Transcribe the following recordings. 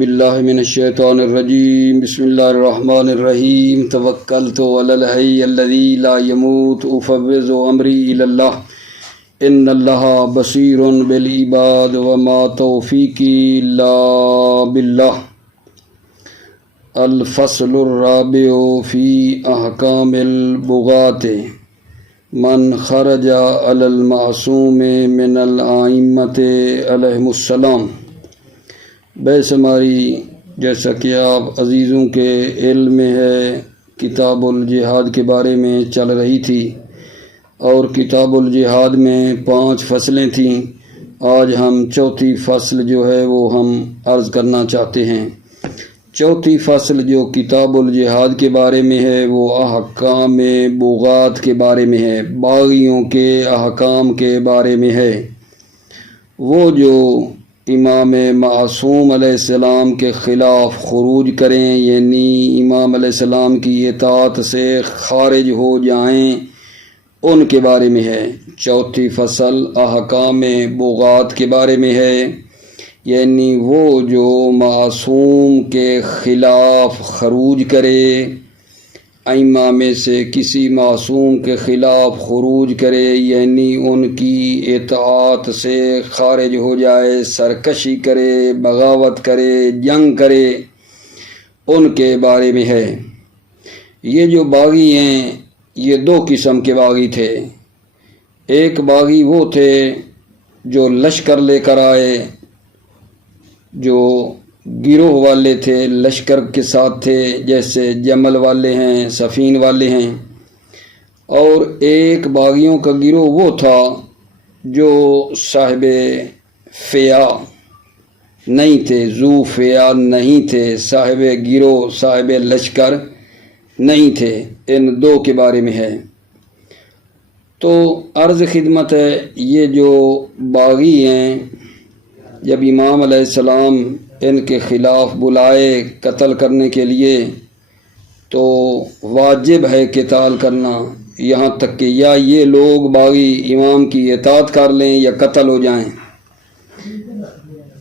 باللہ من الشیطان الرجیم بسم اللہ الرحمن الرحیم توکلت علی الحی الذی لا يموت افوض امری الی اللہ ان اللہ بصیر بالعباد وما توفیقی الا باللہ الفصل الرابع فی احکام البغاة من خرج علی المعصوم من الائمۃ علیہم السلام۔ بحث ہماری جیسا کہ آپ عزیزوں کے علم میں ہے کتاب الجہاد کے بارے میں چل رہی تھی، اور کتاب الجہاد میں 5 فصلیں تھیں۔ آج ہم چوتھی فصل جو ہے وہ ہم عرض کرنا چاہتے ہیں۔ چوتھی فصل جو کتاب الجہاد کے بارے میں ہے وہ احکام بغاة کے بارے میں ہے، باغیوں کے احکام کے بارے میں ہے۔ وہ جو امام معصوم علیہ السلام کے خلاف خروج کریں، یعنی امام علیہ السلام کی اطاعت سے خارج ہو جائیں، ان کے بارے میں ہے۔ چوتھی فصل احکام بغاة کے بارے میں ہے، یعنی وہ جو معصوم کے خلاف خروج کرے، ائمہ میں سے کسی معصوم کے خلاف خروج کرے، یعنی ان کی اطاعت سے خارج ہو جائے، سرکشی کرے، بغاوت کرے، جنگ کرے، ان کے بارے میں ہے۔ یہ جو باغی ہیں یہ 2 قسم کے باغی تھے۔ ایک باغی وہ تھے جو لشکر لے کر آئے، جو گروہ والے تھے، لشکر کے ساتھ تھے، جیسے جمل والے ہیں، سفین والے ہیں۔ اور ایک باغیوں کا گروہ وہ تھا جو صاحب فیا نہیں تھے، ذو فیا نہیں تھے، صاحب گروہ، صاحب لشکر نہیں تھے۔ ان 2 کے بارے میں ہے۔ تو عرض خدمت ہے، یہ جو باغی ہیں، جب امام علیہ السلام ان کے خلاف بلائے قتل کرنے کے لیے تو واجب ہے قتال کرنا، یہاں تک کہ یا یہ لوگ باغی امام کی اطاعت کر لیں یا قتل ہو جائیں۔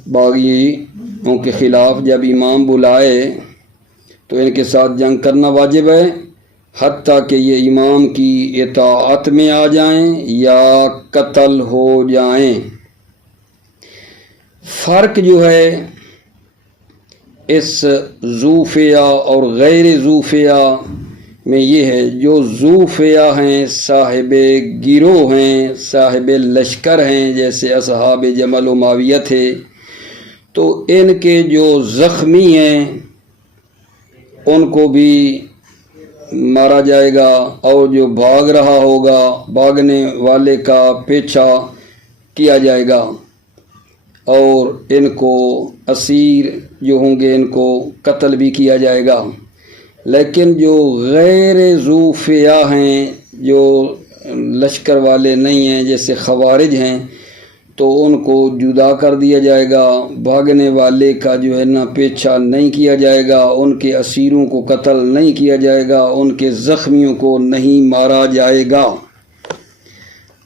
باغیوں کے خلاف جب امام بلائے تو ان کے ساتھ جنگ کرنا واجب ہے، حتیٰ کہ یہ امام کی اطاعت میں آ جائیں یا قتل ہو جائیں۔ فرق جو ہے اس ذو فیا اور غیر ذو فیا میں یہ ہے، جو ذو فیا ہیں، صاحب گروہ ہیں، صاحب لشکر ہیں، جیسے اصحاب جمل و معاویہ تھے، تو ان کے جو زخمی ہیں ان کو بھی مارا جائے گا، اور جو بھاگ رہا ہوگا بھاگنے والے کا پیچھا کیا جائے گا، اور ان کو اسیر جو ہوں گے ان کو قتل بھی کیا جائے گا۔ لیکن جو غیر ذو فیا ہیں، جو لشکر والے نہیں ہیں، جیسے خوارج ہیں، تو ان کو جدا کر دیا جائے گا، بھاگنے والے کا جو ہے نا پیچھا نہیں کیا جائے گا، ان کے اسیروں کو قتل نہیں کیا جائے گا، ان کے زخمیوں کو نہیں مارا جائے گا۔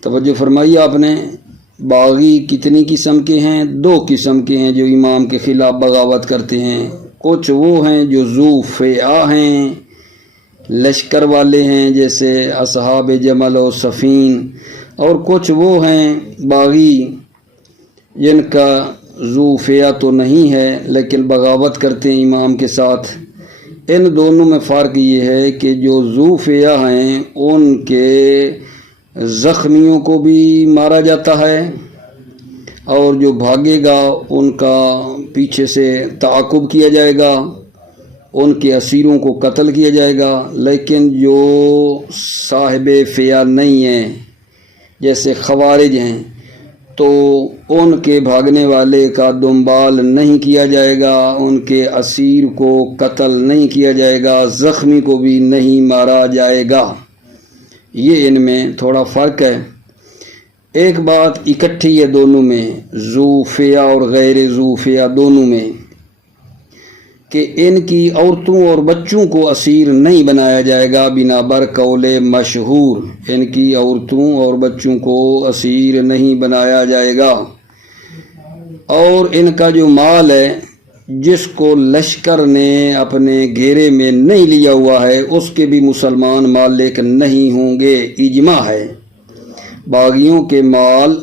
توجہ فرمائی آپ نے۔ باغی کتنی قسم کے ہیں؟ 2 قسم کے ہیں جو امام کے خلاف بغاوت کرتے ہیں۔ کچھ وہ ہیں جو ذو فیا ہیں، لشکر والے ہیں، جیسے اصحاب جمل و سفین، اور کچھ وہ ہیں باغی جن کا ذو فیا تو نہیں ہے لیکن بغاوت کرتے ہیں امام کے ساتھ۔ ان دونوں میں فرق یہ ہے کہ جو ذو فیا ہیں ان کے زخمیوں کو بھی مارا جاتا ہے، اور جو بھاگے گا ان کا پیچھے سے تعاقب کیا جائے گا، ان کے اسیروں کو قتل کیا جائے گا۔ لیکن جو صاحب فیا نہیں ہیں، جیسے خوارج ہیں، تو ان کے بھاگنے والے کا دنبال نہیں کیا جائے گا، ان کے اسیر کو قتل نہیں کیا جائے گا، زخمی کو بھی نہیں مارا جائے گا۔ یہ ان میں تھوڑا فرق ہے۔ ایک بات اکٹھی ہے دونوں میں، ذو فیا اور غیر ذو فیا دونوں میں، کہ ان کی عورتوں اور بچوں کو اسیر نہیں بنایا جائے گا بنا بر قول مشہور۔ ان کی عورتوں اور بچوں کو اسیر نہیں بنایا جائے گا، اور ان کا جو مال ہے جس کو لشکر نے اپنے گھیرے میں نہیں لیا ہوا ہے اس کے بھی مسلمان مالک نہیں ہوں گے، اجماع ہے۔ باغیوں کے مال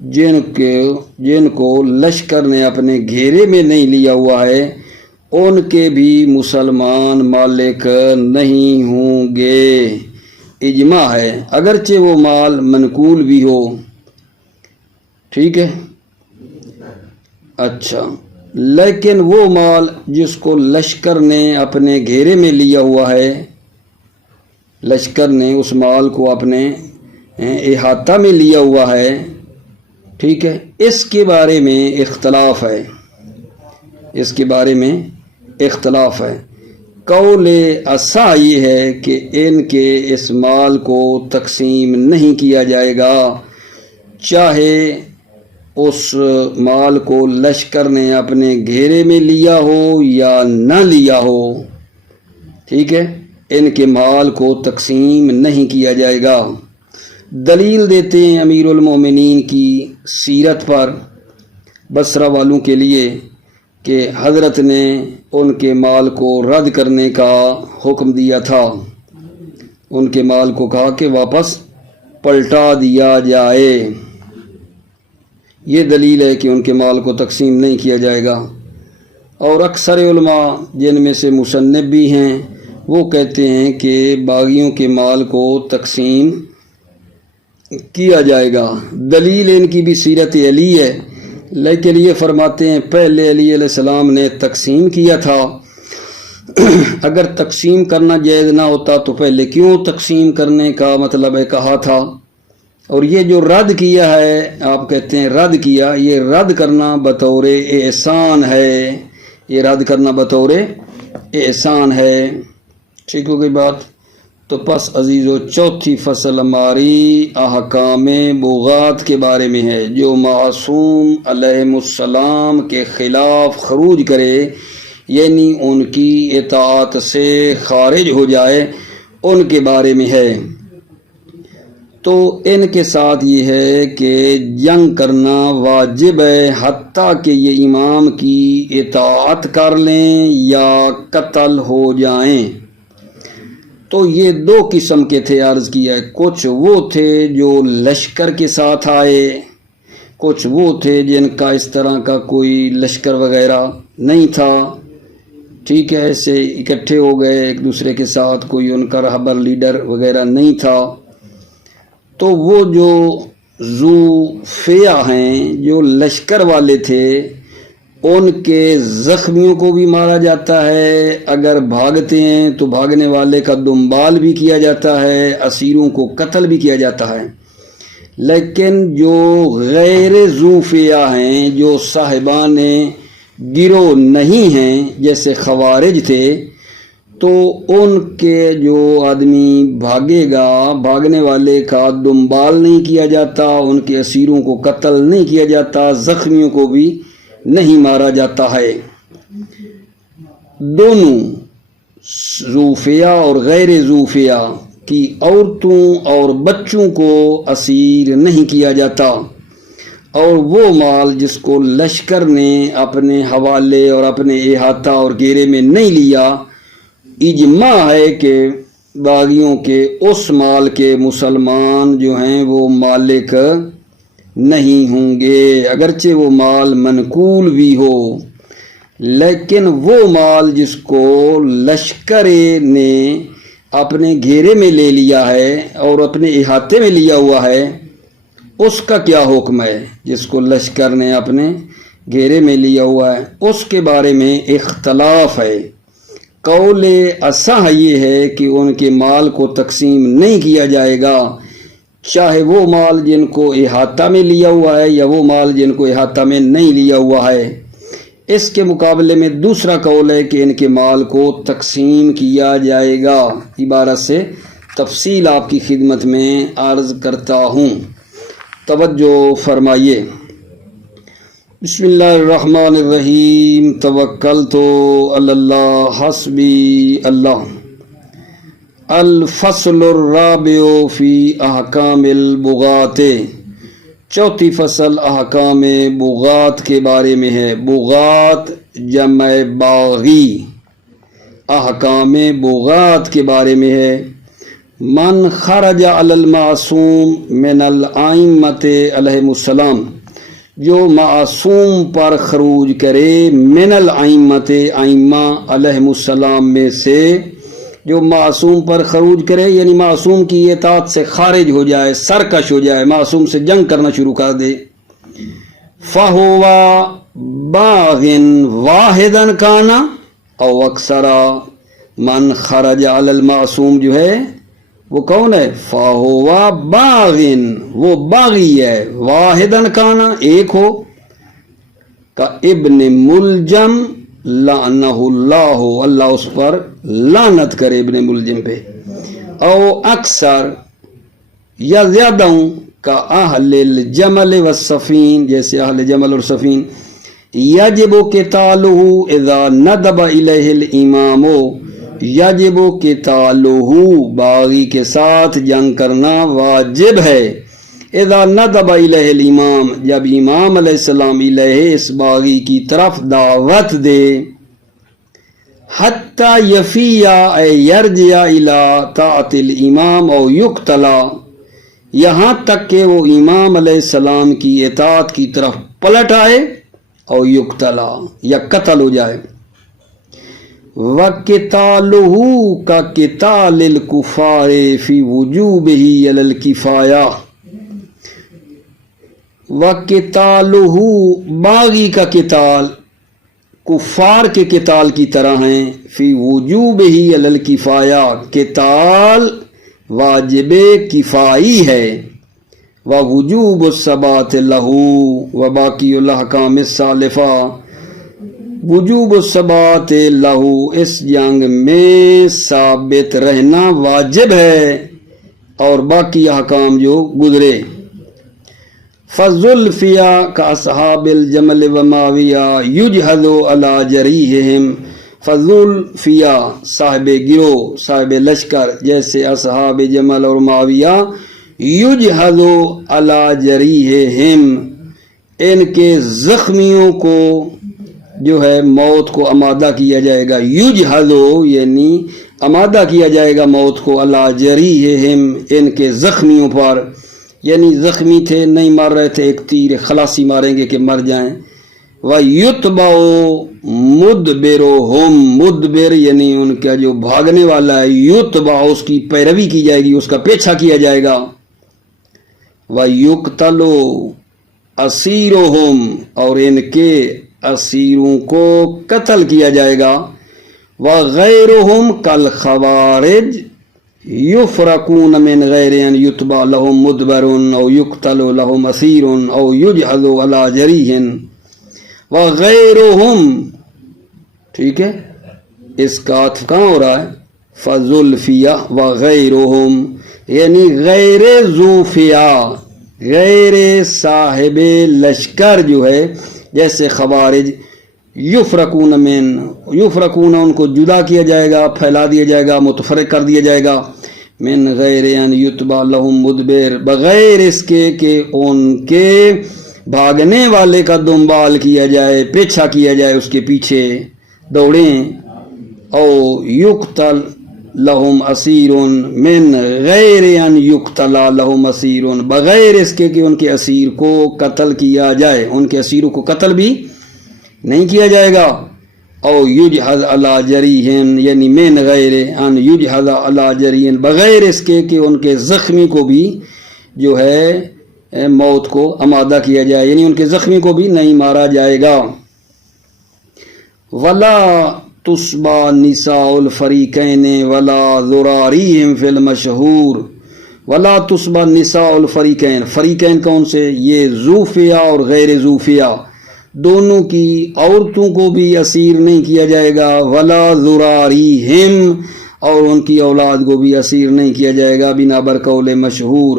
جن کو لشکر نے اپنے گھیرے میں نہیں لیا ہوا ہے ان کے بھی مسلمان مالک نہیں ہوں گے، اجماع ہے، اگرچہ وہ مال منقول بھی ہو۔ ٹھیک ہے، اچھا، لیکن وہ مال جس کو لشکر نے اپنے گھیرے میں لیا ہوا ہے، لشکر نے اس مال کو اپنے احاطہ میں لیا ہوا ہے، ٹھیک ہے، اس کے بارے میں اختلاف ہے، اس کے بارے میں اختلاف ہے۔ قول اصح یہ ہے کہ ان کے اس مال کو تقسیم نہیں کیا جائے گا، چاہے اس مال کو لشکر نے اپنے گھیرے میں لیا ہو یا نہ لیا ہو، ٹھیک ہے، ان کے مال کو تقسیم نہیں کیا جائے گا۔ دلیل دیتے ہیں امیر المومنین کی سیرت پر بصرہ والوں کے لیے کہ حضرت نے ان کے مال کو رد کرنے کا حکم دیا تھا، ان کے مال کو کہا کہ واپس پلٹا دیا جائے۔ یہ دلیل ہے کہ ان کے مال کو تقسیم نہیں کیا جائے گا، اور اکثر علماء جن میں سے مصنف بھی ہیں وہ کہتے ہیں کہ باغیوں کے مال کو تقسیم کیا جائے گا۔ دلیل ان کی بھی سیرت علی ہے، لیکن یہ فرماتے ہیں پہلے علی علیہ السلام نے تقسیم کیا تھا، اگر تقسیم کرنا جائز نہ ہوتا تو پہلے کیوں تقسیم کرنے کا مطلب ہے کہا تھا؟ اور یہ جو رد کیا ہے، آپ کہتے ہیں رد کیا، یہ رد کرنا بطور احسان ہے، یہ رد کرنا بطور احسان ہے۔ ٹھیک ہو گئی بات؟ تو پس عزیزو چوتھی فصل ہماری احکام بغات کے بارے میں ہے، جو معصوم علیہ السلام کے خلاف خروج کرے، یعنی ان کی اطاعت سے خارج ہو جائے، ان کے بارے میں ہے۔ تو ان کے ساتھ یہ ہے کہ جنگ کرنا واجب ہے، حتیٰ کہ یہ امام کی اطاعت کر لیں یا قتل ہو جائیں۔ تو یہ دو قسم کے تھے، عرض کیا ہے، کچھ وہ تھے جو لشکر کے ساتھ آئے، کچھ وہ تھے جن کا اس طرح کا کوئی لشکر وغیرہ نہیں تھا، ٹھیک ہے، ایسے اکٹھے ہو گئے ایک دوسرے کے ساتھ، کوئی ان کا رہبر لیڈر وغیرہ نہیں تھا۔ تو وہ جو ذو فیہ ہیں، جو لشکر والے تھے، ان کے زخمیوں کو بھی مارا جاتا ہے، اگر بھاگتے ہیں تو بھاگنے والے کا دنبال بھی کیا جاتا ہے، اسیروں کو قتل بھی کیا جاتا ہے۔ لیکن جو غیر ذو فیہ ہیں، جو صاحبان گروہ نہیں ہیں، جیسے خوارج تھے، تو ان کے جو آدمی بھاگے گا، بھاگنے والے کا دنبال نہیں کیا جاتا، ان کے اسیروں کو قتل نہیں کیا جاتا، زخمیوں کو بھی نہیں مارا جاتا ہے۔ دونوں ذو فیہ اور غیر ذو فیہ کی عورتوں اور بچوں کو اسیر نہیں کیا جاتا، اور وہ مال جس کو لشکر نے اپنے حوالے اور اپنے احاطہ اور گھیرے میں نہیں لیا، اجماع ہے کہ باغیوں کے اس مال کے مسلمان جو ہیں وہ مالک نہیں ہوں گے، اگرچہ وہ مال منقول بھی ہو، لیکن وہ مال جس کو لشکر نے اپنے گھیرے میں لے لیا ہے اور اپنے احاطے میں لیا ہوا ہے، اس کا کیا حکم ہے؟ جس کو لشکر نے اپنے گھیرے میں لیا ہوا ہے، اس کے بارے میں اختلاف ہے۔ قول اصح یہ ہے کہ ان کے مال کو تقسیم نہیں کیا جائے گا، چاہے وہ مال جن کو احاطہ میں لیا ہوا ہے یا وہ مال جن کو احاطہ میں نہیں لیا ہوا ہے۔ اس کے مقابلے میں دوسرا قول ہے کہ ان کے مال کو تقسیم کیا جائے گا۔ عبارت سے تفصیل آپ کی خدمت میں عرض کرتا ہوں، توجہ فرمائیے۔ بسم اللہ الرحمن الرحیم، توکلت علی اللہ حسبی اللہ۔ الفصل الرابع فی احکام البغات، چوتھی فصل احکام بغات کے بارے میں ہے۔ بغات جمع باغی، احکام بغات کے بارے میں ہے۔ من خرج علی المعصوم من الائمۃ علیہم السلام، جو معصوم پر خروج کرے من الائمۃ، ائمہ علیہم السلام میں سے، جو معصوم پر خروج کرے یعنی معصوم کی اطاعت سے خارج ہو جائے، سرکش ہو جائے، معصوم سے جنگ کرنا شروع کر دے، فَهُوَ بَاغٍ وَاحِدًا كَانَ او اکثرا۔ من خرج علی المعصوم جو ہے وہ کون ہے؟ فَهُوَ بَاغٍ، وہ باغی ہے، واحدن کانا، ایک ہو، کا ابن ملجم لعنہ اللہ، اللہ اس پر لعنت کرے ابن ملجم پہ، او اکثر یا زیادہ ہوں، کا اہل الجمل والسفین، جیسے اہل جمل اور سفین، یجب قتالہ اذا ندب الیہ الامام، یجب قتالہ، باغی کے ساتھ جنگ کرنا واجب ہے، اذا ندب الیہ الامام، جب امام علیہ السلام الیہ، اس باغی کی طرف دعوت دے، حتی یفیا اے یرجع الی طاعت الامام او یقتلا، یہاں تک کہ وہ امام علیہ السلام کی اطاعت کی طرف پلٹ آئے، او یقتلا یا قتل ہو جائے۔ وَقِتَالُهُ كَقِتَالِ الْكُفَّارِ فِي وُجُوبِهِ عَلَى الْكِفَایَةِ، وَقِتَالُهُ، باغی کا قتال کفار کے قتال کی طرح ہیں، فی وجوبہ علی الکفایہ، قتال واجب کفائی ہے، ووجوب الثبات لہ، وباقی الاحکام السالفہ، وجوب الثبات لہ، اس جنگ میں ثابت رہنا واجب ہے، اور باقی احکام جو گزرے۔ فَالظُّلْفِیَا كَأَصْحَابِ الْجَمَلِ وَمَعَوِیَہ یُجْہَدُ عَلَى جَرِیحِہِم، فَالظُّلْفِیَا صاحب گروہ، صاحب لشکر، جیسے اصحاب جمل اور معاویہ، یُجْہَدُ عَلَى جَرِیحِہِم، ان کے زخمیوں کو جو ہے موت کو آمادہ کیا جائے گا، یُجْہَدُ یعنی آمادہ کیا جائے گا موت کو، عَلَى جَرِیحِہِم، ان کے زخمیوں پر، یعنی زخمی تھے، نہیں مار رہے تھے، ایک تیر خلاصی ماریں گے کہ مر جائیں۔ وَيُتْبَعُ مُدْبِرُهُم، مدبر یعنی ان کا جو بھاگنے والا ہے، یتبع اس کی پیروی کی جائے گی، اس کا پیچھا کیا جائے گا۔ وَيُقْتَلُ أَسِيرُهُم، اور ان کے اسیروں کو قتل کیا جائے گا۔ وَغَيْرُهُمْ كَالْخَوَارِجِ یفرقون من غیر ان یتبع لهم مدبر او یقتل لهم اسیر او یجهز علی جریح، وغیرهم، ٹھیک ہے، اس کا عطف کہاں ہو رہا ہے؟ فَذُلْفِیَا وغیرهم، یعنی غیر زوفیا، غیر صاحب لشکر جو ہے، جیسے خوارج، یفرقون من، یفرقون ان کو جدا کیا جائے گا، پھیلا دیا جائے گا، متفرق کر دیا جائے گا، من غیر ان یتبع لهم مدبر، بغیر اس کے کہ ان کے بھاگنے والے کا دنبال کیا جائے، پیچھا کیا جائے، اس کے پیچھے دوڑیں، او یقتل لهم اسیر، من غیر ان یقتل لهم اسیر، بغیر اس کے کہ ان کے اسیر کو قتل کیا جائے، ان کے اسیروں کو قتل بھی نہیں کیا جائے گا۔ او یجہز علی جریح، یعنی من غیر ان یجہز علی جریح، بغیر اس کے کہ ان کے زخمی کو بھی جو ہے موت کو آمادہ کیا جائے، یعنی ان کے زخمی کو بھی نہیں مارا جائے گا۔ ولا تسبى نساء الفریقین ولا ذراریہم فی المشہور، ولا تسبى نساء الفریقین، فریقین کون سے؟ یہ زوفیہ اور غیر زوفیہ، دونوں کی عورتوں کو بھی اسیر نہیں کیا جائے گا، ولا ذراریہم، اور ان کی اولاد کو بھی اسیر نہیں کیا جائے گا، بنا برقول مشہور۔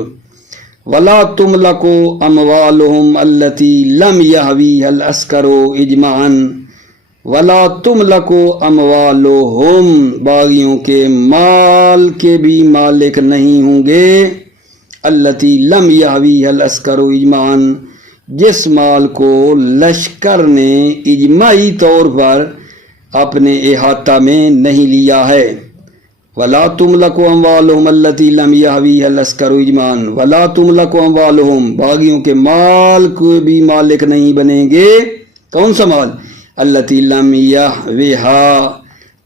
ولا تملک اموالہم التی لم یہویہا العسکر اجمعا، ولا تملک اموالہم، باغیوں کے مال کے بھی مالک نہیں ہوں گے، التی لم یہویہا العسکر اجمعا، جس مال کو لشکر نے اجماعی طور پر اپنے احاطہ میں نہیں لیا ہے۔ ولا تملک اموالہم التی لم یحویہا العسکر اجماعاً، ولا تملک اموالہم، باغیوں کے مال کو بھی مالک نہیں بنیں گے۔ کون سا مال؟ التی لم یحویہا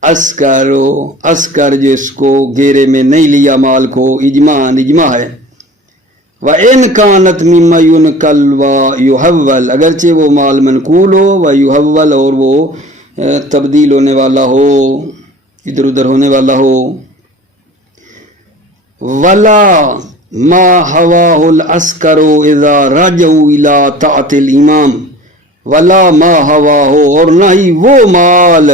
عسکر جس کو گھیرے میں نہیں لیا مال کو، اجماعاً اجماع ہے۔ وَإِنْ كَانَتْ مِمَّا يُنْقَلُ وَيُحَوَّلُ، اگرچہ وہ مال منقول ہو، وَيُحَوَّلُ، اور وہ تبدیل ہونے والا ہو، ادھر ادھر ہونے والا ہو۔ وَلَا مَا هَوَاهُ الْعَسْكَرُ إِذَا رَجَعُوا إِلَىٰ طَاعَةِ الْإِمَامِ، وَلَا مَا هَوَاهُ، اور نہ ہی وہ مال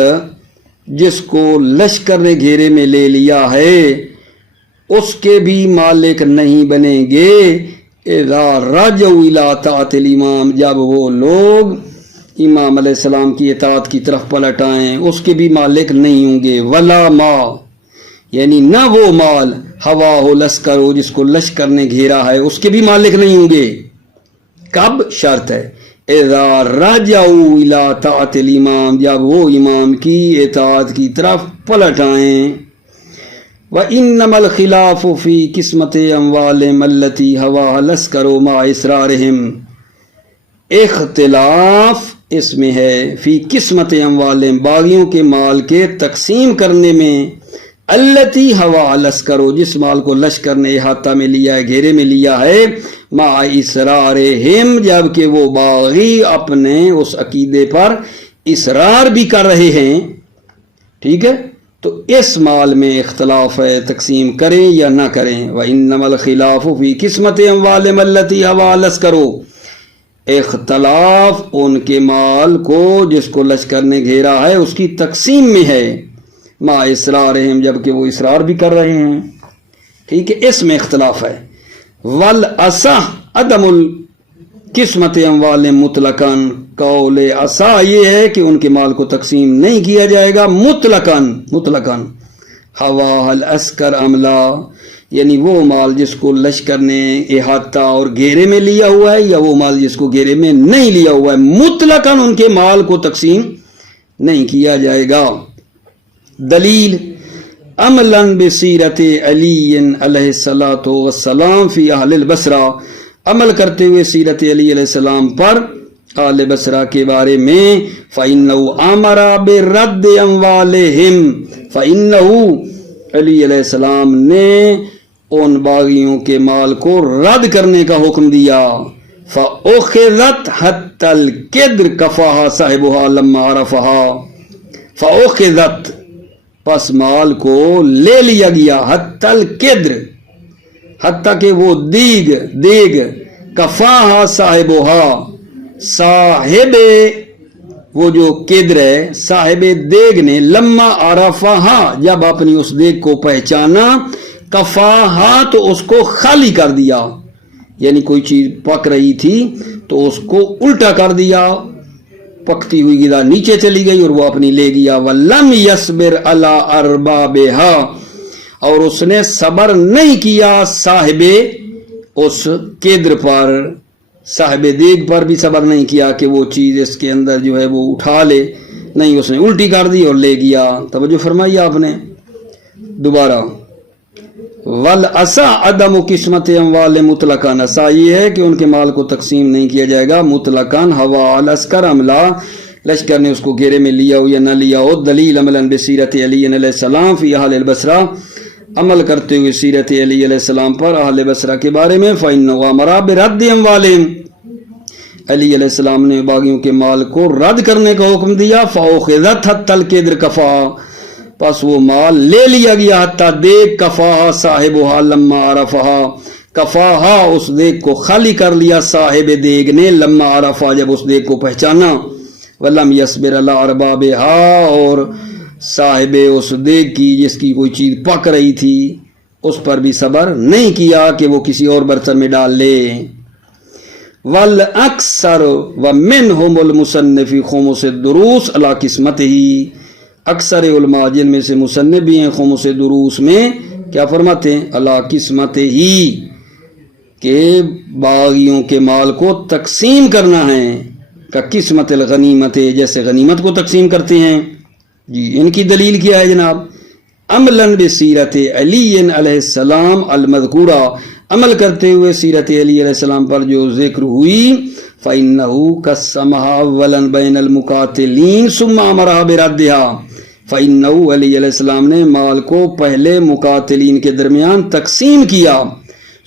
جس کو لشکر نے گھیرے میں لے لیا ہے اس کے بھی مالک نہیں بنیں گے۔ اذا رجعوا الی طاعت الامام، جب وہ لوگ امام علیہ السلام کی اطاعت کی طرف پلٹ آئیں اس کے بھی مالک نہیں ہوں گے۔ ولا ما، یعنی نہ وہ مال ہواہ لشکر ہو جس کو لشکر نے گھیرا ہے اس کے بھی مالک نہیں ہوں گے۔ کب؟ شرط ہے اذا رجعوا الی طاعت الامام، جب وہ امام کی اطاعت کی طرف پلٹ آئیں۔ وَإِنَّمَا الْخِلَافُ فِي قِسْمَةِ أَمْوَالِهِمْ الَّتِي هَوَاهَا الْعَسْكَرُ مَعَ إِصْرَارِهِمْ، اختلاف اس میں ہے فی قسمت اموالہم، باغیوں کے مال کے تقسیم کرنے میں، التی ہوا لشکر، جس مال کو لشکر نے احاطہ میں لیا ہے، گھیرے میں لیا ہے، مع اصرارہم، جبکہ وہ باغی اپنے اس عقیدے پر اصرار بھی کر رہے ہیں۔ ٹھیک ہے، تو اس مال میں اختلاف ہے تقسیم کریں یا نہ کریں۔ وَإِنَّمَا الْخِلَافُ فِي قِسْمَةِ أَمْوَالِهِمْ الَّتِي هَوَاهَا الْعَسْكَرُ، اختلاف ان کے مال کو جس کو لشکر نے گھیرا ہے اس کی تقسیم میں ہے، مع اصرارہم، جبکہ وہ اصرار بھی کر رہے ہیں۔ ٹھیک ہے، اس میں اختلاف ہے۔ وَالْأَصَحُّ عَدَمُ الْقِسْمَةِ أَمْوَالِهِمْ مُطْلَقًا، قول اصح یہ ہے کہ ان کے مال کو تقسیم نہیں کیا جائے گا مطلقاً۔ ہواہ العسکر عملہ، یعنی وہ مال جس کو لشکر نے احاطہ اور گھیرے میں لیا ہوا ہے یا وہ مال جس کو گھیرے میں نہیں لیا ہوا ہے، مطلقاً ان کے مال کو تقسیم نہیں کیا جائے گا۔ دلیل عملاً بسیرت علی علیہ الصلاۃ والسلام فی اہل البصرہ، عمل کرتے ہوئے سیرت علی علیہ السلام پر اہل بصرہ کے بارے میں، فَإِنَّهُ أَمَرَ بِرَدِّ أَمْوَالِهِمْ، فَإِنَّهُ، علی علیہ السلام نے ان باغیوں کے مال کو رد کرنے کا حکم دیا۔ فَأُخِذَتْ حَتَّى الْقِدْرِ كَفَاهَا صَاحِبُهَا لَمَّا عَرَفَهَا، فَأُخِذَتْ، پس مال کو لے لیا گیا، حَتَّى الْقِدْرِ، حتیٰ کہ وہ دیگ، کفاہا صاحبها، صاحب وہ جو قدر ہے صاحب دیگ نے، لما عرفہا، جب اپنی اس دیگ کو پہچانا، کفاہا تو اس کو خالی کر دیا، یعنی کوئی چیز پک رہی تھی تو اس کو الٹا کر دیا، پکتی ہوئی غذا نیچے چلی گئی اور وہ اپنی لے گیا۔ وَلَمْ يَصْبِرْ عَلَىٰ أَرْبَابِهَا، اور اس نے صبر نہیں کیا صاحب اس قدر پر، صاحب دیگ پر بھی صبر نہیں کیا کہ وہ چیز اس کے اندر جو ہے وہ اٹھا لے، نہیں، اس نے الٹی کر دی اور لے گیا۔ توجہ فرمائی آپ نے دوبارہ۔ وَالْأَصَحُّ عَدَمُ قِسْمَةِ أَمْوَالِهِمْ مُطْلَقًا، اصح یہ ہے کہ ان کے مال کو تقسیم نہیں کیا جائے گا مطلقاً، ہوا العسکر عملہ، لشکر نے اس کو گھیرے میں لیا ہو یا نہ لیا ہو۔ دلیل عملاً بسیرت علی علیہ السلام فی اہل البصرہ، عمل کرتے ہوئے سیرت علی علیہ السلام پر اہل بصرہ کے بارے میں، فَإِنَّهُ أَمَرَ بِرَدِّ أَمْوَالِهِمْ، علی علیہ السلام نے باغیوں کے مال کو رد کرنے کا حکم دیا۔ فَأُخِذَتْ حَتَّى الْقِدْرِ كَفَاهَا، پس وہ مال لے لیا گیا، حتیٰ دیگ، کفاہا صاحبها لما عرفها، کفاہا اس دیگ کو خالی کر لیا صاحب دیگ نے، لما عرفها جب اس دیگ کو پہچانا، وَلَمْ يَصْبِرْ عَلَىٰ أَرْبَابِهَا، اور صاحب اس دیگ کی جس کی کوئی چیز پک رہی تھی اس پر بھی صبر نہیں کیا کہ وہ کسی اور برتن میں ڈال لے۔ وَالْأَكْثَرُ وَمِنْهُمُ الْمُصَنِّفُ فِي خُمُسِ الدُّرُوسِ عَلَىٰ قِسْمَتِهِ، اکثر علماء جن میں سے مصنف بھی ہیں خمس دروس میں کیا فرماتے ہیں؟ عَلَىٰ قِسْمَتِهِ، کہ باغیوں کے مال کو تقسیم کرنا ہے، کا قسمت الغنیمت، جیسے غنیمت کو تقسیم کرتے ہیں. جی ان کی دلیل کیا ہے جناب؟ عملاً بسیرت علی علیہ السلام المذکورہ، عمل کرتے ہوئے سیرت علی علیہ السلام پر جو ذکر ہوئی. فَإِنَّهُ قَسَّمَهَا أَوَّلًا بَيْنَ الْمُقَاتِلِينَ ثُمَّ أَمَرَهَا بِرَدِّهَا. فَإِنَّهُ علی علیہ السلام نے مال کو پہلے مقاتلین کے درمیان تقسیم کیا،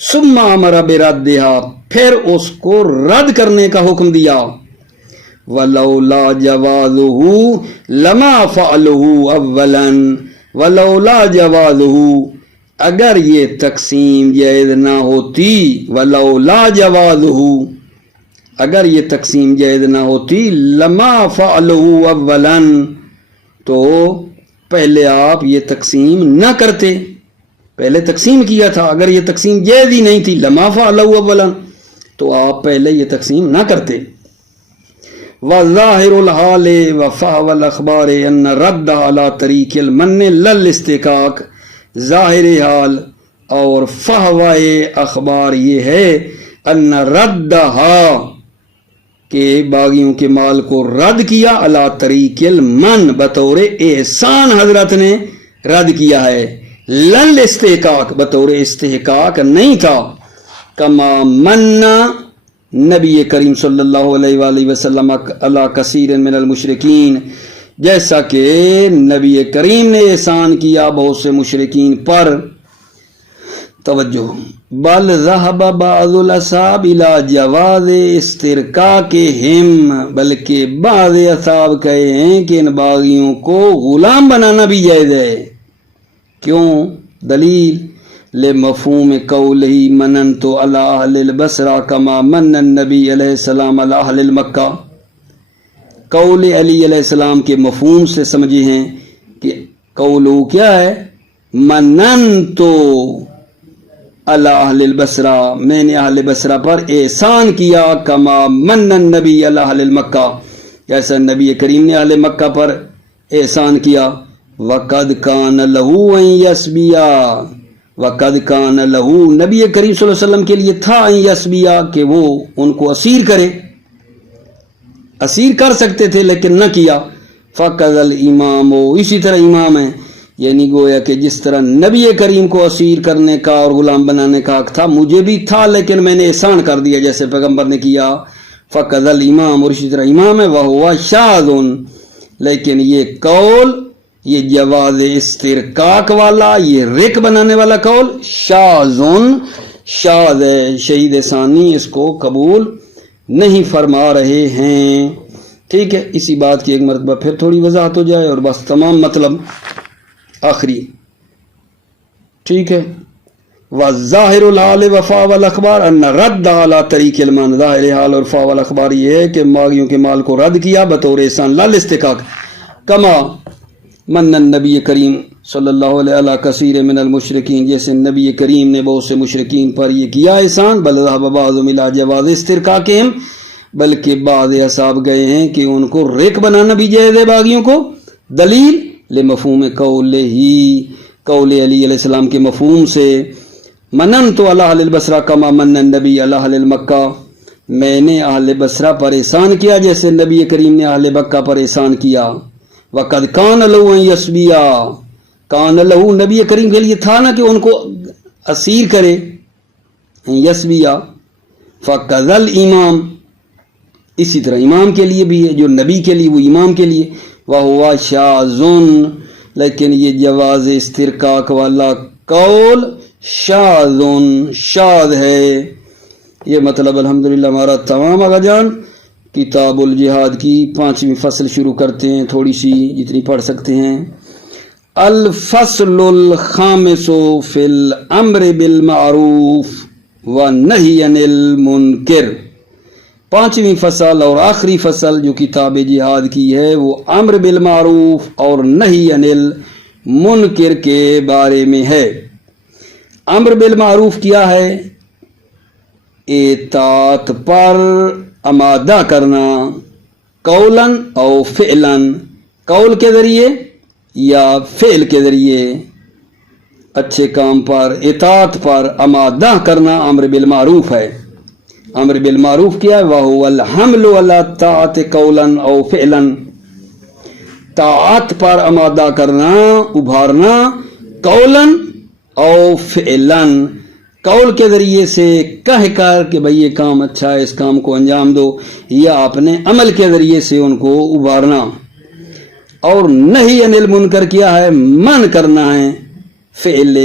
ثُمَّ أَمَرَ بِرَدِّهَا، پھر اس کو رد کرنے کا حکم دیا. وَلَوْلَا جَوَازُهُ لَمَا فَعَلُهُ أَوَّلًا، وَلَوْلَا جَوَازُهُ، اگر یہ تقسیم جائز نہ ہوتی، وَلَوْلَا جَوَازُهُ، اگر یہ تقسیم جائز نہ ہوتی، لَمَا فَعَلُهُ أَوَّلًا، تو پہلے آپ یہ تقسیم نہ کرتے. پہلے تقسیم کیا تھا، اگر یہ تقسیم جائز ہی نہیں تھی، لَمَا فَعَلُهُ أَوَّلًا، تو آپ پہلے یہ تقسیم نہ کرتے. وَظَاهِرُ الْحَالِ وَفَحْوَ الْأَخْبَارِ أَنَّ رَدَّ عَلَى طَرِيقِ الْمَنِّ لَلْاِسْتِحْقَاقِ، ظاہر حال اور فحوہ اخبار یہ ہے، أَنَّ رَدَّهَا، کہ باغیوں کے مال کو رد کیا، عَلَى طَرِيقِ الْمَنِّ، بطور احسان حضرت نے رد کیا ہے، لَلْاِسْتِحْقَاقِ، بطور استحقاق نہیں تھا. کما مَنَّ نبی کریم صلی اللہ علیہ وآلہ وسلم علی کثیر من المشرکین، جیسا کہ نبی کریم نے احسان کیا بہت سے مشرکین پر. توجہ، بل ذهب بعض الاصحاب الى جواز استرقاقہم، بلکہ بعض اصحاب کہے ہیں کہ ان باغیوں کو غلام بنانا بھی جائز ہے. کیوں؟ دلیل لمفہوم قولہ مننت علی اہل البصرہ کما من النبی علیہ السلام علی اہل مکہ. قول علی علیہ السلام کے مفہوم سے سمجھے ہیں کہ قولو کیا ہے؟ مننت علی اہل البصرہ، میں نے اہل بصرہ پر احسان کیا، کما من النبی علی اہل مکہ، جیسا نبی کریم نے اہل مکہ پر احسان کیا. وقد کان لہو ان یسبیا، وقد کان لہو، نبی کریم صلی اللہ علیہ وسلم کے لیے تھا، ان یسبیا، کہ وہ ان کو اسیر کرے، اسیر کر سکتے تھے لیکن نہ کیا. فقد الامام، اسی طرح امام ہے، یعنی گویا کہ جس طرح نبی کریم کو اسیر کرنے کا اور غلام بنانے کا حق تھا، مجھے بھی تھا لیکن میں نے احسان کر دیا جیسے پیغمبر نے کیا. فقد الامام، اور اسی طرح امام ہے، وہو شاذ، لیکن یہ قول، یہ جواز استرقاق والا، یہ رق بنانے والا قول شاذ، شاذ ہے. شہید ثانی اس کو قبول نہیں فرما رہے ہیں. ٹھیک ہے، اسی بات کی ایک مرتبہ پھر تھوڑی وضاحت ہو جائے اور بس تمام مطلب آخری. ٹھیک ہے، وظاہر الحال وفا والاخبار ان رد علی طریق المن، ظاہر حال اور فا والاخبار یہ ہے کہ باغیوں کے مال کو رد کیا بطور احسان لال استحقاق. کما من النبی کریم صلی اللہ علیہ کثیر من المشرکین، جیسے نبی کریم نے بہت سے مشرکین پر یہ کیا احسان. بل ذهب بعضهم الى جواز استرقاقہم، بلکہ بعض اصحاب گئے ہیں کہ ان کو رق بنانا بھی جائز ہے باغیوں کو. دلیل لمفہوم قولہ، قول علی علیہ السلام کے مفہوم سے، مننت علی اہل البصرہ کما من النبی علی اہل مکہ، میں نے اہل بصرہ پر احسان کیا جیسے نبی کریم نے اہل مکہ پر احسان کیا. وقد کان لہو ان یسبیا، کان لہو، نبی کریم کے لیے تھا نا کہ ان کو اسیر کرے، یسبیا. فقد الامام، اسی طرح امام کے لیے بھی ہے، جو نبی کے لیے وہ امام کے لیے. وہو شاذ، لیکن یہ جواز استرقاق والا قول شاذ، شاذ ہے. یہ مطلب الحمدللہ ہمارا تمام آقا جان. کتاب الجہاد کی 5ویں فصل شروع کرتے ہیں، تھوڑی سی جتنی پڑھ سکتے ہیں. الفصل الخامس فی الامر بالمعروف والنہی عن المنکر. 5ویں فصل اور آخری فصل جو کتاب جہاد کی ہے وہ امر بالمعروف اور نہی عن المنکر کے بارے میں ہے. امر بالمعروف کیا ہے؟ اطاعت پر آمادہ کرنا، قولاً او فعلاً، قول کے ذریعے یا فعل کے ذریعے. اچھے کام پر اطاعت پر آمادہ کرنا امر بالمعروف ہے۔ امر بالمعروف کیا ہے؟ وَهُوَ الْحَمْلُ عَلَى الطَّاعَةِ قَوْلًا أَوْ فِعْلًا، طاعت پر آمادہ کرنا، ابھارنا، قولاً او فعلاً، قول کے ذریعے سے کہہ کر کہ بھئی یہ کام اچھا ہے، اس کام کو انجام دو، یا اپنے عمل کے ذریعے سے ان کو ابھارنا۔ اور نہی عن المنکر کیا ہے؟ من کرنا ہے فعل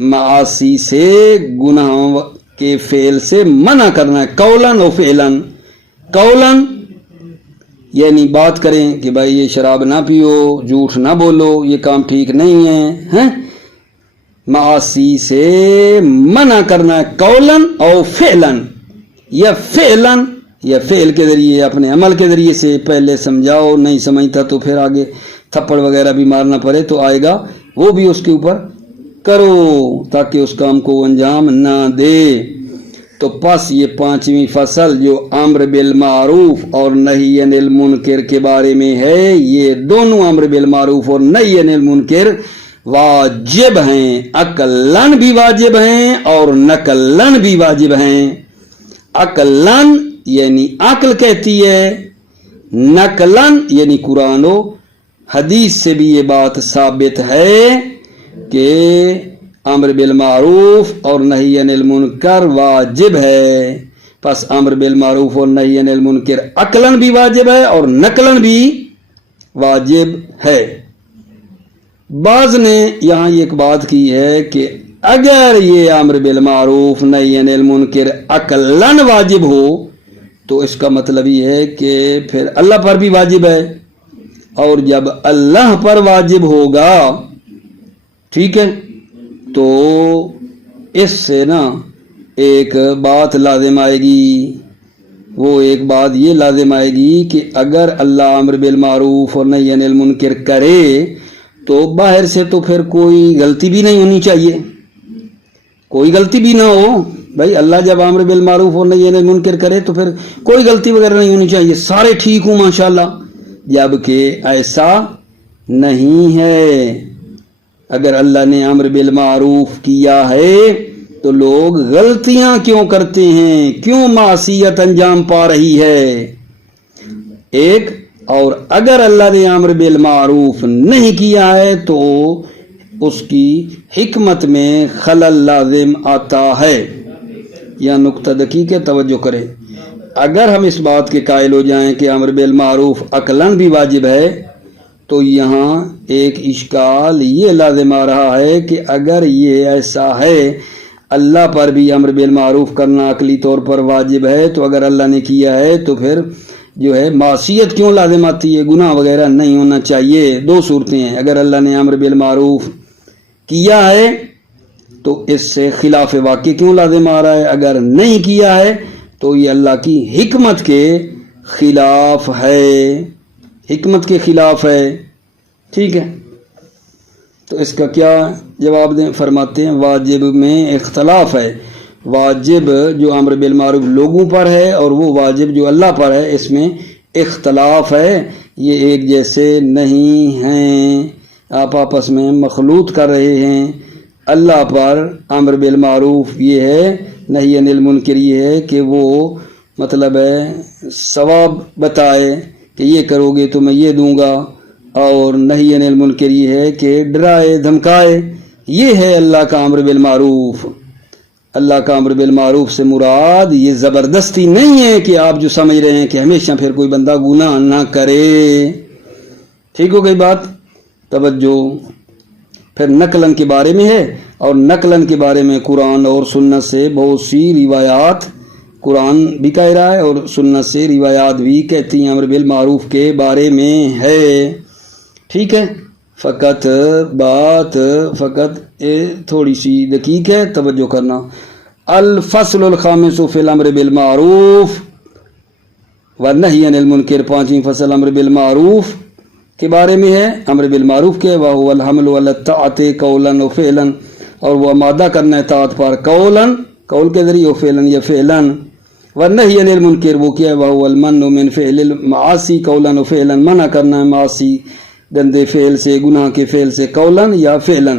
معاصی سے، گناہوں کے فعل سے منع کرنا ہے، قولاً او فعلاً۔ قولاً یعنی بات کریں کہ بھائی یہ شراب نہ پیو، جھوٹ نہ بولو، یہ کام ٹھیک نہیں ہے، معاصی سے منع کرنا ہے قولاً او فعلاً، یا فعلاً، یا فعل کے ذریعے، اپنے عمل کے ذریعے سے پہلے سمجھاؤ، نہیں سمجھتا تو پھر آگے تھپڑ وغیرہ بھی مارنا پڑے تو آئے گا، وہ بھی اس کے اوپر کرو تاکہ اس کام کو انجام نہ دے۔ تو پس یہ پانچویں فصل جو امر بالمعروف اور نہی عن المنکر کے بارے میں ہے، یہ دونوں امر بالمعروف اور نہی عن المنکر واجب ہیں، عقلاً بھی واجب ہیں اور نقلاً بھی واجب ہیں۔ عقلاً یعنی عقل کہتی ہے، نقلاً یعنی قرآن و حدیث سے بھی یہ بات ثابت ہے کہ امر بالمعروف اور نہی عن المنکر واجب ہے۔ پس امر بالمعروف اور نہی عن المنکر عقلاً بھی واجب ہے اور نقلاً بھی واجب ہے۔ بعض نے یہاں ایک بات کی ہے کہ اگر یہ امر بالمعروف نہی عن المنکر عقلاً واجب ہو تو اس کا مطلب یہ ہے کہ پھر اللہ پر بھی واجب ہے، اور جب اللہ پر واجب ہوگا، ٹھیک ہے، تو اس سے نا ایک بات لازم آئے گی، وہ ایک بات یہ لازم آئے گی کہ اگر اللہ امر بالمعروف اور نہی عن المنکر کرے تو باہر سے تو پھر کوئی غلطی بھی نہیں ہونی چاہیے، کوئی غلطی بھی نہ ہو۔ بھائی اللہ جب امر بالمعروف اور نہی عن المنکر کرے تو پھر کوئی غلطی وغیرہ نہیں ہونی چاہیے، سارے ٹھیک ہوں ماشاءاللہ، جبکہ ایسا نہیں ہے۔ اگر اللہ نے امر بالمعروف کیا ہے تو لوگ غلطیاں کیوں کرتے ہیں، کیوں معصیت انجام پا رہی ہے ایک، اور اگر اللہ نے امر بالمعروف نہیں کیا ہے تو اس کی حکمت میں خلل لازم آتا ہے۔ یا نقطہ دقیق ہے، توجہ کریں۔ اگر ہم اس بات کے قائل ہو جائیں کہ امر بالمعروف عقلاً بھی واجب ہے تو یہاں ایک اشکال یہ لازم آ رہا ہے کہ اگر یہ ایسا ہے، اللہ پر بھی امر بالمعروف کرنا عقلی طور پر واجب ہے، تو اگر اللہ نے کیا ہے تو پھر جو ہے معصیت کیوں لازم آتی ہے، گناہ وغیرہ نہیں ہونا چاہیے۔ دو صورتیں ہیں، اگر اللہ نے امر بالمعروف کیا ہے تو اس سے خلاف واقع کیوں لازم آ رہا ہے، اگر نہیں کیا ہے تو یہ اللہ کی حکمت کے خلاف ہے، حکمت کے خلاف ہے، ٹھیک ہے۔ تو اس کا کیا جواب دیں؟ فرماتے ہیں واجب میں اختلاف ہے، واجب جو امر بالمعروف لوگوں پر ہے اور وہ واجب جو اللہ پر ہے، اس میں اختلاف ہے، یہ ایک جیسے نہیں ہیں، آپ آپس میں مخلوط کر رہے ہیں۔ اللہ پر امر بالمعروف یہ ہے، نہی عن المنکر یہ ہے کہ وہ مطلب ہے ثواب بتائے کہ یہ کرو گے تو میں یہ دوں گا، اور نہی عن المنکر یہ ہے کہ ڈرائے دھمکائے، یہ ہے اللہ کا امر بالمعروف۔ اللہ کا امر بالمعروف سے مراد یہ زبردستی نہیں ہے کہ آپ جو سمجھ رہے ہیں کہ ہمیشہ پھر کوئی بندہ گناہ نہ کرے، ٹھیک ہو گئی بات؟ توجہ۔ پھر نقلاً کے بارے میں ہے، اور نقلاً کے بارے میں قرآن اور سنت سے بہت سی روایات، قرآن بھی کہہ رہا ہے اور سنت سے روایات بھی کہتی ہیں امر بالمعروف کے بارے میں ہے، ٹھیک ہے۔ فقط تھوڑی سی دقیق ہے، توجہ کرنا۔ الفصل الخامس فی الامر بالمعروف والنہی عن المنکر، پانچویں فصل امر بالمعروف کے بارے میں ہے۔ امر بالمعروف کے وَهُوَ الْحَمْلُ عَلَى الطَّاعَةِ قَوْلًا وَفِعْلًا، اور وہ آمادہ کرنا ہے طاعت پر قولاً، قول کے ذریعے، وفعلاً یا فعلاً۔ والنہی عن المنکر وہ کیا ہے؟ وَهُوَ الْمَنْعُ مِنْ فِعْلِ الْمَعَاصِي قَوْلًا وَفِعْلًا، منع کرنا ہے معاصی گندے فعل سے، گناہ کے فعل سے، قولاً یا فعلاً۔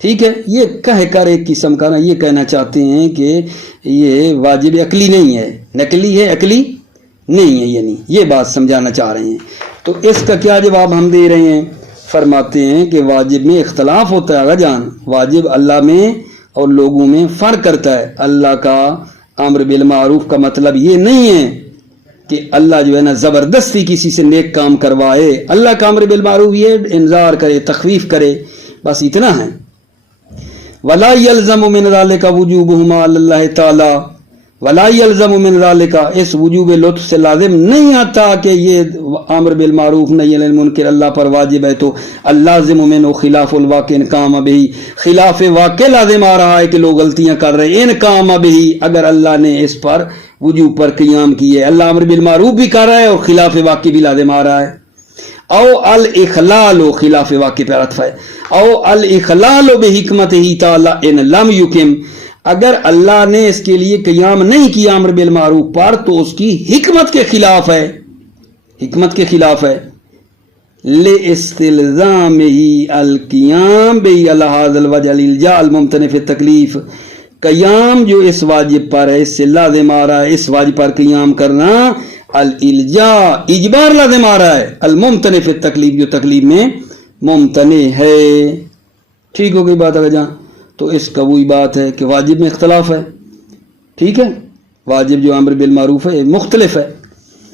ٹھیک ہے، یہ کہہ کر ایک قسم کا نا یہ کہنا چاہتے ہیں کہ یہ واجب عقلی نہیں ہے، نقلی ہے، عقلی نہیں ہے، یعنی یہ بات سمجھانا چاہ رہے ہیں۔ تو اس کا کیا جواب ہم دے رہے ہیں؟ فرماتے ہیں کہ واجب میں اختلاف ہوتا ہے آغا جان، واجب اللہ میں اور لوگوں میں فرق کرتا ہے۔ اللہ کا امر بالمعروف کا مطلب یہ نہیں ہے کہ اللہ جو ہے نا زبردستی کسی سے نیک کام کروائے، اللہ کا امر بالمعروف یہ انذار کرے، تخفیف کرے، بس اتنا ہے۔ ولا يلزم من ذلك وجوبهما على الله تعالی، ولا يلزم من ذلك، اس وجوب لطف سے لازم نہیں آتا کہ یہ امر بالمعروف نہی عن المنکر اللہ پر واجب ہے تو اللازم منه خلاف الواقع ان قام به، خلاف واقع لازم آ رہا ہے کہ لوگ غلطیاں کر رہے ہیں، ان قام به، اگر اللہ نے اس پر وجوب پر قیام کیے، اللہ امر بالمعروف بھی کر رہا ہے اور خلاف واقع بھی لازم آ رہا ہے۔ او الاخلال، خلاف واقع پر عطف ہے، او الاخلال بحکمتہ تعالی ان لم یکم، اگر اللہ نے اس کے لیے قیام نہیں کیا امر بالمعروف پر تو اس کی حکمت کے خلاف ہے، حکمت کے خلاف ہے۔ لاستلزامہ القیام بہ علی ھذا الوجہ الالجاء الممتنع فی التکلیف، قیام جو اس واجب پر ہے، اس سے لازم آ رہا ہے اس واجب پر قیام کرنا، الالجاء اجبار لازم آ رہا ہے، الممتنع فی التکلیف جو تکلیف میں ممتنع ہے۔ ٹھیک ہو گئی بات اگر جان؟ تو اس کا وہی بات ہے کہ واجب میں اختلاف ہے، ٹھیک ہے، واجب جو امر بالمعروف ہے مختلف ہے۔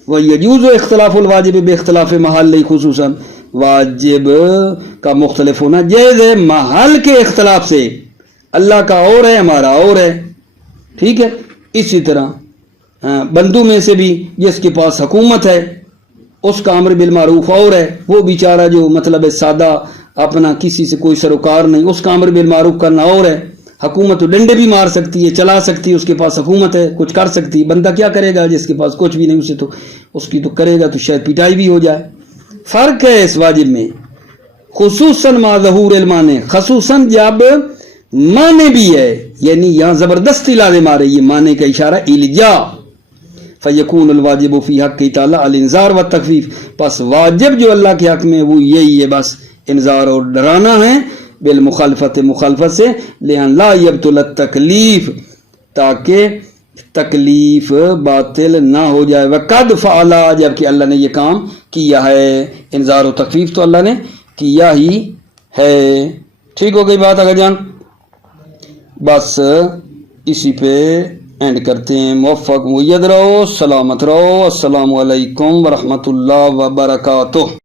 وَيَجُوزُ اختلاف الواجب باختلاف محل خصوصاً، واجب کا مختلف ہونا جائز ہے محل کے اختلاف سے، اللہ کا اور ہے ہمارا اور ہے، ٹھیک ہے۔ اسی طرح بندوں میں سے بھی جس کے پاس حکومت ہے اس کا امر بالمعروف اور ہے، وہ بیچارہ جو مطلب ہے سادہ اپنا کسی سے کوئی سروکار نہیں، اس کا امر بالمعروف کرنا اور ہے۔ حکومت تو ڈنڈے بھی مار سکتی ہے، چلا سکتی ہے، اس کے پاس حکومت ہے، کچھ کر سکتی ہے۔ بندہ کیا کرے گا جس کے پاس کچھ بھی نہیں، اسے تو اس کی تو کرے گا تو شاید پٹائی بھی ہو جائے۔ فرق ہے اس واجب میں، خصوصاً ما ظہور المانے، خصوصاً جب مانے بھی ہے، یعنی یہاں زبردستی لازم آ رہی ہے، مانے کا اشارہ الجا، فیکون الواجب فی حق تعالی الانذار والتخفیف، پس واجب جو اللہ کے حق میں وہ یہی ہے، بس انذار اور ڈرانا ہے، بالمخالفت، مخالفت سے، لئن لا یبطل التکلیف، تاکہ تکلیف باطل نہ ہو جائے، وقد فعلا، جبکہ اللہ نے یہ کام کیا ہے، انذار و تخفیف تو اللہ نے کیا ہی ہے۔ ٹھیک ہو گئی بات اگر جان؟ بس اسی پہ اینڈ کرتے ہیں۔ موفق مید رہو، سلامت رہو، السلام علیکم ورحمۃ اللہ وبرکاتہ۔